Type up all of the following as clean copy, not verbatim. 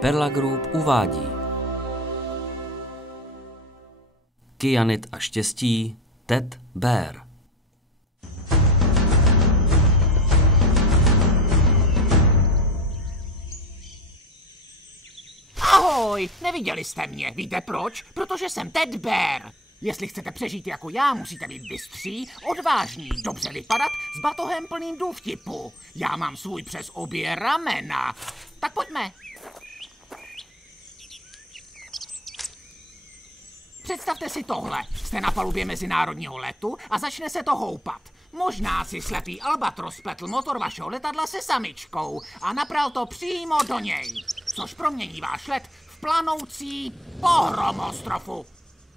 Perla Group uvádí Kyanid a štěstí, Ted Bear. Ahoj, neviděli jste mě, víte proč? Protože jsem Ted Bear. Jestli chcete přežít jako já, musíte být bystří, odvážní, dobře vypadat, s batohem plným důvtipu. Já mám svůj přes obě ramena. Tak pojďme. Představte si tohle. Jste na palubě mezinárodního letu a začne se to houpat. Možná si slepý albatros spletl motor vašeho letadla se samičkou a napral to přímo do něj, což promění váš let v planoucí pohromostrofu.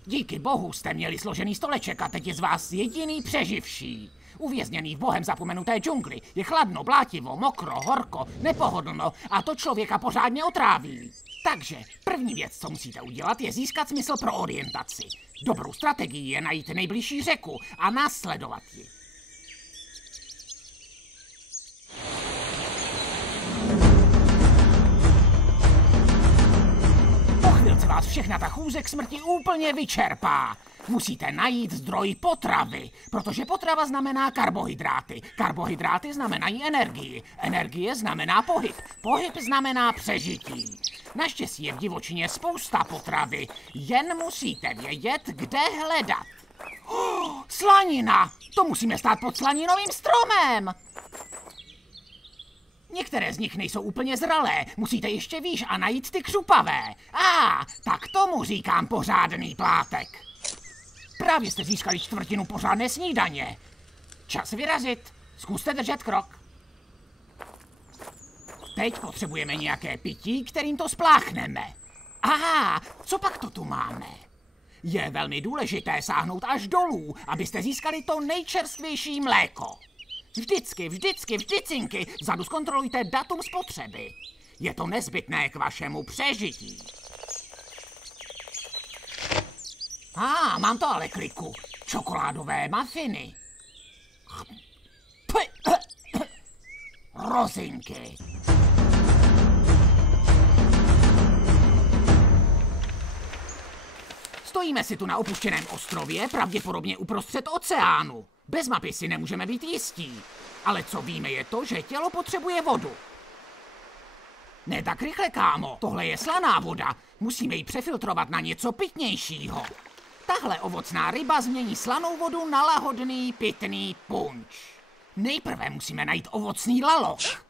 Díky bohu jste měli složený stoleček a teď je z vás jediný přeživší. Uvězněný v bohem zapomenuté džungli je chladno, blátivo, mokro, horko, nepohodlno a to člověka pořádně otráví. Takže první věc, co musíte udělat, je získat smysl pro orientaci. Dobrou strategií je najít nejbližší řeku a následovat ji. Po chvilce vás všechna ta chůze k smrti úplně vyčerpá. Musíte najít zdroj potravy, protože potrava znamená karbohydráty. Karbohydráty znamenají energii. Energie znamená pohyb. Pohyb znamená přežití. Naštěstí je v divočině spousta potravy, jen musíte vědět, kde hledat. Slanina! To musíme stát pod slaninovým stromem! Některé z nich nejsou úplně zralé, musíte ještě výš a najít ty křupavé. Tak tomu říkám pořádný plátek. Právě jste získali čtvrtinu pořádné snídaně. Čas vyrazit. Zkuste držet krok. Teď potřebujeme nějaké pití, kterým to spláchneme. Co pak to tu máme? Je velmi důležité sáhnout až dolů, abyste získali to nejčerstvější mléko. Vždycky, vzadu zkontrolujte datum spotřeby. Je to nezbytné k vašemu přežití. Mám to ale kliku. Čokoládové mafiny. Rozinky. Stojíme si tu na opuštěném ostrově, pravděpodobně uprostřed oceánu. Bez mapy si nemůžeme být jistí. Ale co víme je to, že tělo potřebuje vodu. Ne tak rychle, kámo. Tohle je slaná voda. Musíme ji přefiltrovat na něco pitnějšího. Tahle ovocná ryba změní slanou vodu na lahodný pitný punč. Nejprve musíme najít ovocný laloch.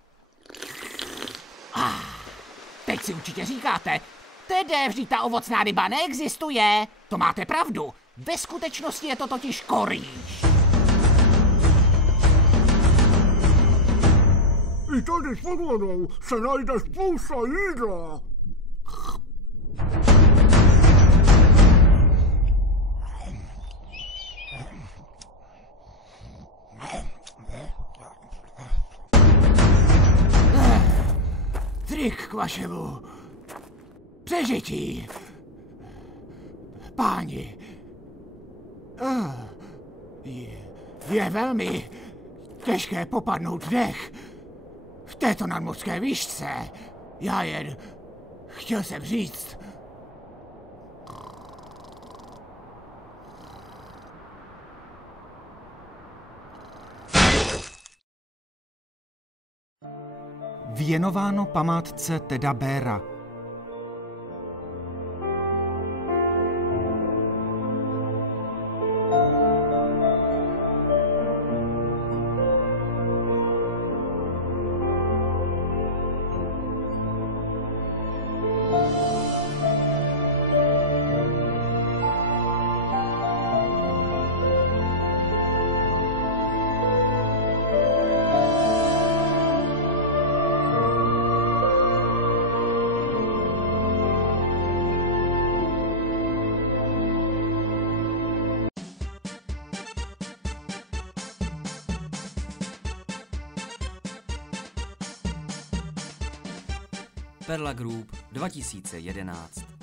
Teď si určitě říkáte, Tede, vždyť ta ovocná ryba neexistuje. To máte pravdu. Ve skutečnosti je to totiž korýž. I tady pod vodou se najde spousta jídla. Trik k vašemu přežití. Páni, je velmi těžké popadnout dech v této nadmořské výšce. Já jen chtěl jsem říct. Věnováno památce Teda Beara. Perla Group 2011.